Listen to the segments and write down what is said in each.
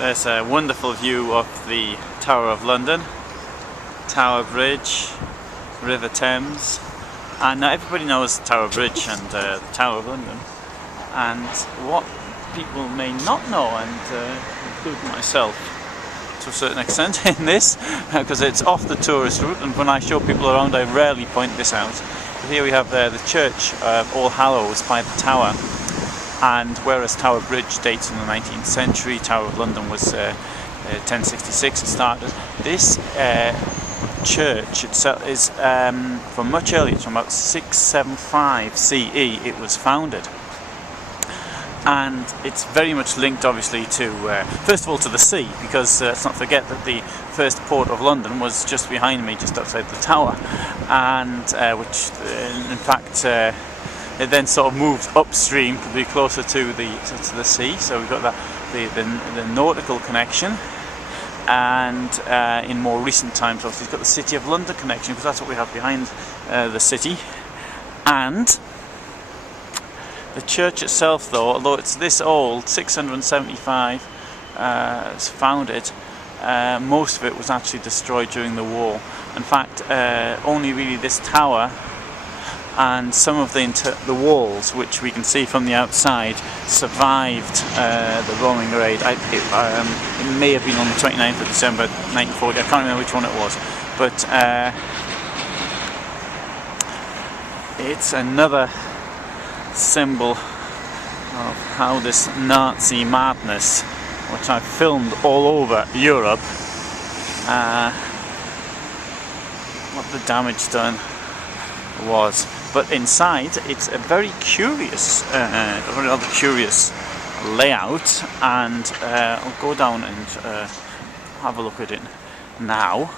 There's a wonderful view of the Tower of London, Tower Bridge, River Thames, and everybody knows Tower Bridge and the Tower of London. And what people may not know, and including myself to a certain extent in this, because it's off the tourist route, and when I show people around I rarely point this out. But here we have the church of All Hallows by the tower. And whereas Tower Bridge dates in the 19th century, Tower of London was 1066 it started. This church itself is from much earlier, from about 675 CE it was founded. And it's very much linked obviously to, first of all, to the sea, because let's not forget that the first port of London was just behind me, just outside the tower, and which in fact it then sort of moved upstream to be closer to the sea. So we've got the nautical connection, and in more recent times obviously we've got the City of London connection, because that's what we have behind the city. And the church itself, though, although it's this old, 675, it's founded, most of it was actually destroyed during the war. In fact, only really this tower and some of the walls, which we can see from the outside, survived the bombing raid. It may have been on the 29th of December 1940, I can't remember which one it was, but it's another symbol of how this Nazi madness, which I filmed all over Europe, what the damage done was. But inside, it's a very curious, rather curious layout, and I'll go down and have a look at it now.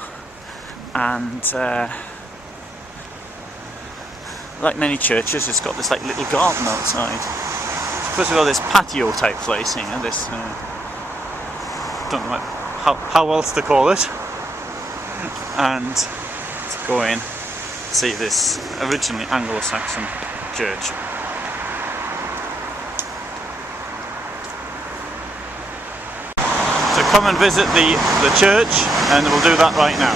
And like many churches, it's got this like little garden outside. So first of all, this patio type place here. This don't know how else to call it. And let's go in. See this originally Anglo-Saxon church. So come and visit the church, and we'll do that right now.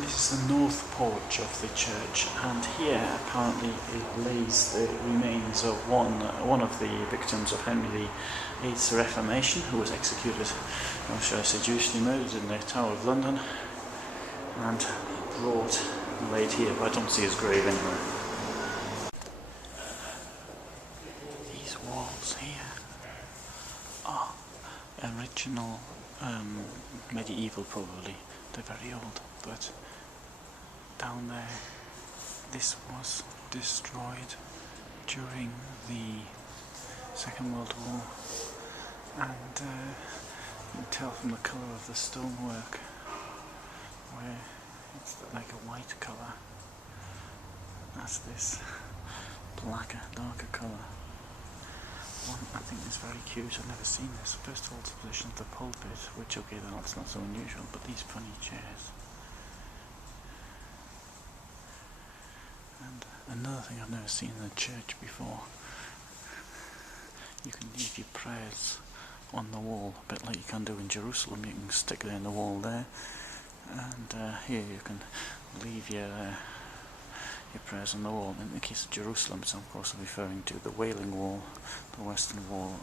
This is the north porch of the church, and here apparently it lays the remains of one of the victims of Henry VIII's Reformation, who was executed, or should I say judicially murdered, in the Tower of London, and brought and laid here, but I don't see his grave anywhere. These walls here are original, medieval probably, they're very old, but down there, this was destroyed during the Second World War, and you can tell from the colour of the stonework where it's like a white colour. That's this blacker, darker colour. One I think is very cute, I've never seen this. First of all, the position of the pulpit, which, okay, that's not so unusual, but these funny chairs. And another thing I've never seen in a church before, you can leave your prayers on the wall, a bit like you can do in Jerusalem. You can stick it in the wall there. And here you can leave your prayers on the wall. In the case of Jerusalem, it's of course referring to the Wailing Wall, the Western Wall,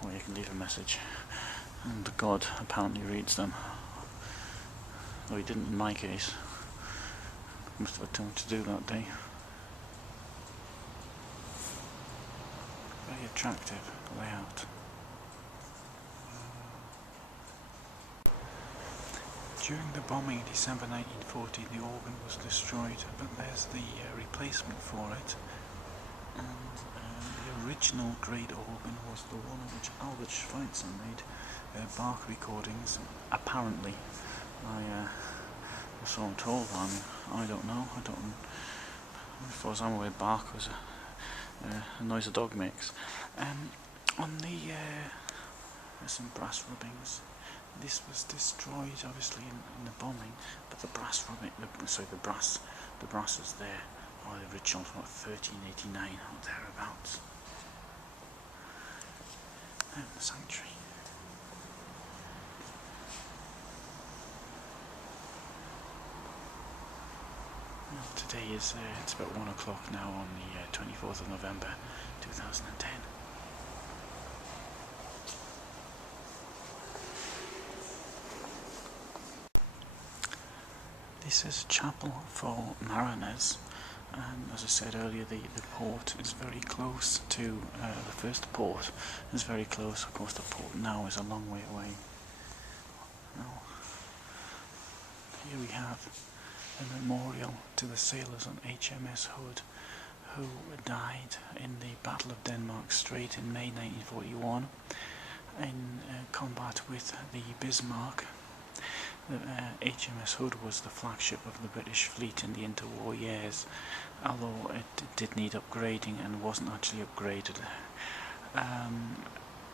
where you can leave a message, and God apparently reads them. Though he didn't in my case. Must have had time to do that day. Very attractive layout. During the bombing in December 1940, the organ was destroyed, but there's the replacement for it. And the original great organ was the one in which Albert Schweitzer made Bach recordings, apparently. So I'm told. I don't know. As far as I'm aware, Bach was a noise a dog makes. On the there's some brass rubbings. This was destroyed, obviously, in the bombing, but the brass rubbing, the brasses there are the original from 1389 or thereabouts. and the sanctuary. Well, today is it's about 1 o'clock now on the 24th of November 2010. This is a chapel for mariners, and as I said earlier, the port is very close to the first port is very close. Of course, the port now is a long way away. Now, here we have a memorial to the sailors on HMS Hood who died in the Battle of Denmark Strait in May 1941 in combat with the Bismarck. The HMS Hood was the flagship of the British fleet in the interwar years, although it did need upgrading and wasn't actually upgraded.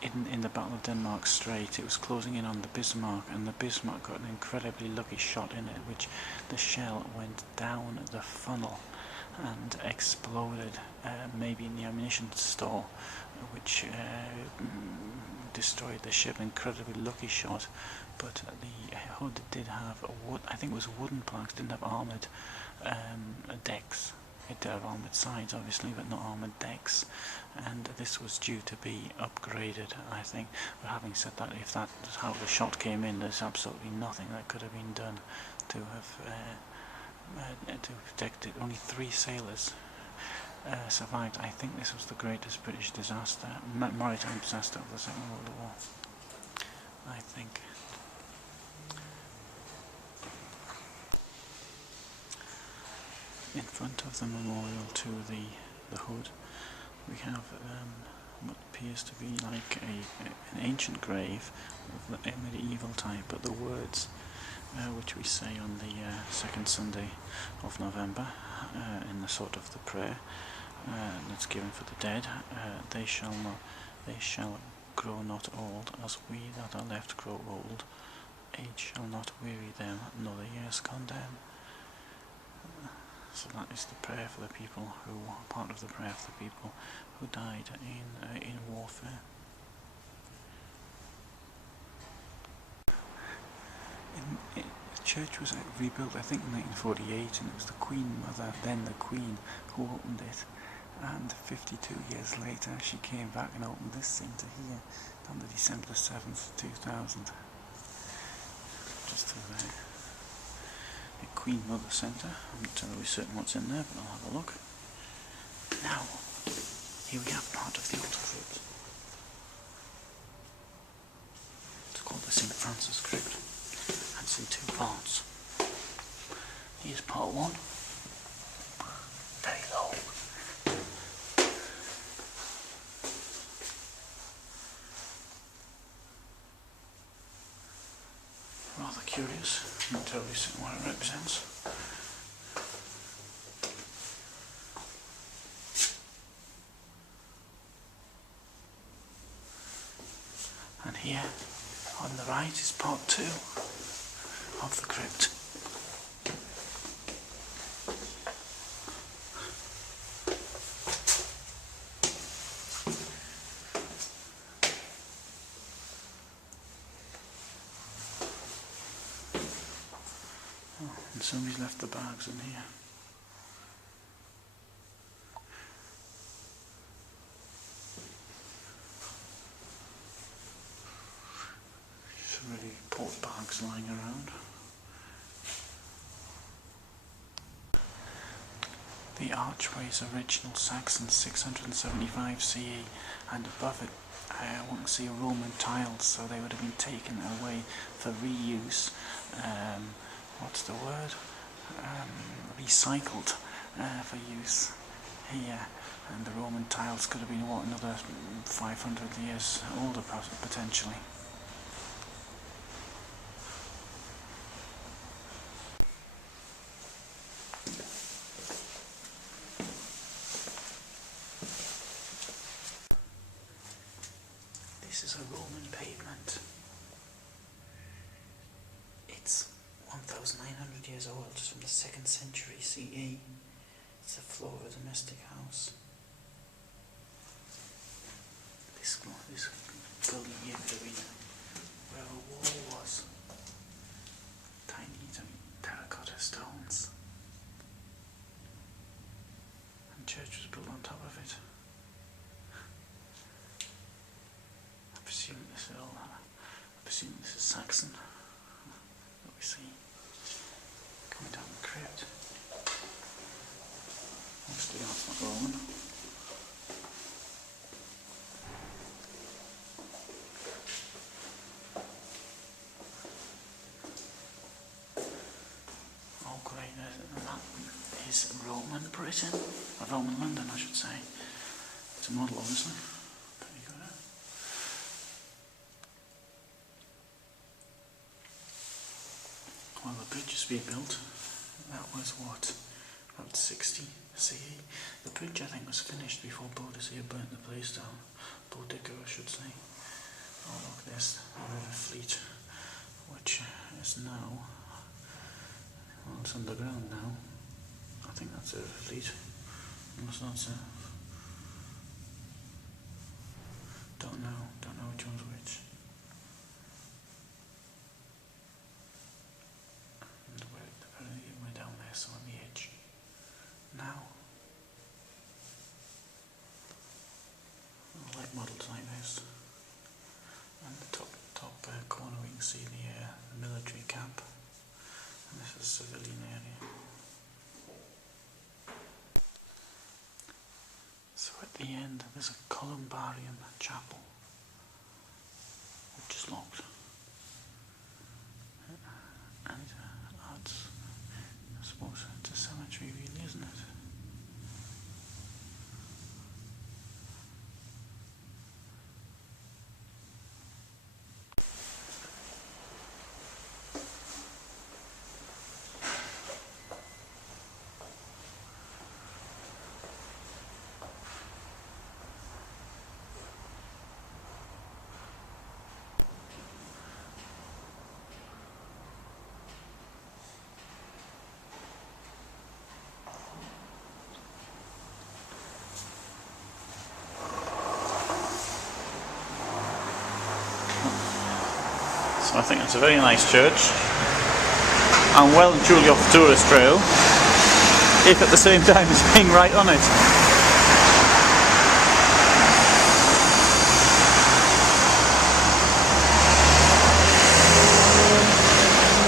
In the Battle of Denmark Strait, it was closing in on the Bismarck, and the Bismarck got an incredibly lucky shot in it, which the shell went down the funnel and exploded, maybe in the ammunition store, which destroyed the ship. Incredibly lucky shot, but the Hood did have I think it was wooden planks, didn't have armoured decks. It did have armoured sides, obviously, but not armoured decks, and this was due to be upgraded, I think. But having said that, if that is how the shot came in, there's absolutely nothing that could have been done to have to protect it. Only 3 sailors survived. I think this was the greatest British disaster, maritime disaster of the Second World War, I think. In front of the memorial to the Hood, we have what appears to be like an ancient grave of the medieval type, but the words which we say on the second Sunday of November in the sort of the prayer that's given for the dead, they shall grow not old, as we that are left grow old. Age shall not weary them, nor the years condemn. So that is the prayer for the people part of the prayer for the people who died in warfare. The church was rebuilt, I think, in 1948, and it was the Queen Mother, then the Queen, who opened it. And 52 years later, she came back and opened this centre here on the December 7th, 2000. Just to the Queen Mother Centre. I'm not totally certain what's in there, but I'll have a look. Now, here we have part of the old crypt. It's called the St. Francis Crypt, and it's in 2 parts. Here's part 1, very long. Rather curious. I'm not totally certain what it represents. And here on the right is part 2 of the crypt. And somebody's left the bags in here. Some really port bags lying around. The archways original Saxon 675 CE, and above it one can see Roman tiles, so they would have been taken away for reuse. What's the word? Recycled for use here, and the Roman tiles could have been another 500 years older potentially. This is a Roman pavement. It's 1,900 years old, it's from the 2nd century CE. It's the floor of a domestic house. This See, this is Saxon. What we see coming down the crypt. Obviously that's not Roman. Oh great, that is Roman Britain. Roman London I should say. It's a model obviously. Pretty good. Well, the bridge is being built. That was what? About 60 CE. The bridge I think was finished before Boadicea burnt the place down. Boudica I should say. Oh look, there's the river Fleet, which is now, well, it's underground now. I think that's the river Fleet. Unless that's it. Don't know which one's which. And we're down there, so on the edge. Now, I like models like this. And the top corner we can see the military camp. And this is a civilian area. So at the end there's a Columbarium chapel, which is locked. And adds, I suppose it's a cemetery really, isn't it? So I think it's a very nice church and well and truly off the tourist trail, if at the same time as being right on it.